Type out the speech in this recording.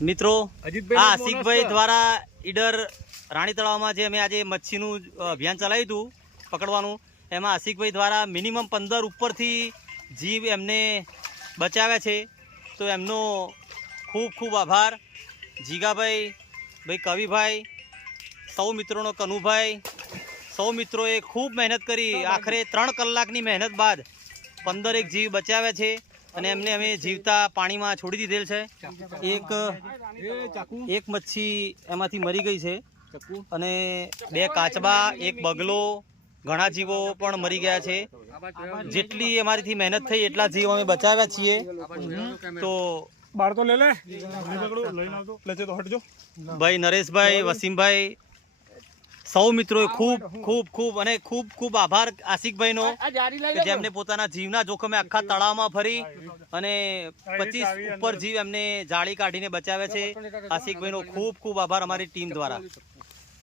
મિત્રો હા આ આશિકભાઈ દ્વારા ઈડર રાણી તળાવમાં જે અમે આજે મચ્છીનું અભિયાન ચલાવ્યું હતું પકડવાનું એમાં આશિકભાઈ દ્વારા મિનિમમ પંદર ઉપરથી જીવ એમને બચાવ્યા છે. તો એમનો ખૂબ ખૂબ આભાર. જીગાભાઈ ભાઈ કવિભાઈ સૌ મિત્રોનો કનુભાઈ સૌ મિત્રોએ ખૂબ મહેનત કરી. આખરે ત્રણ કલાકની મહેનત બાદ પંદર એક જીવ બચાવ્યા છે. અને એમને અમે જીવતા પાણીમાં છોડી દીધેલ છે. એક એક મચ્છી એમાંથી મરી ગઈ છે. અને બે કાચબા એક બગલો ઘણા જીવો પણ મરી ગયા છે. જેટલી અમારીથી મહેનત થઈ એટલા જીવો અમે બચાવ્યા છીએ. તો બાળકો લે લે. ભાઈ નરેશભાઈ વસીમભાઈ સૌ મિત્રોએ ખૂબ ખૂબ ખૂબ અને ખૂબ ખૂબ આભાર આશિકભાઈનો નો જેમને પોતાના જીવના જોખમે આખા તળાવમાં ફરી અને પચીસ ઉપર જીવ એમને જાળી કાઢીને બચાવ્યા છે. આશિકભાઈનો ખૂબ ખૂબ આભાર અમારી ટીમ દ્વારા.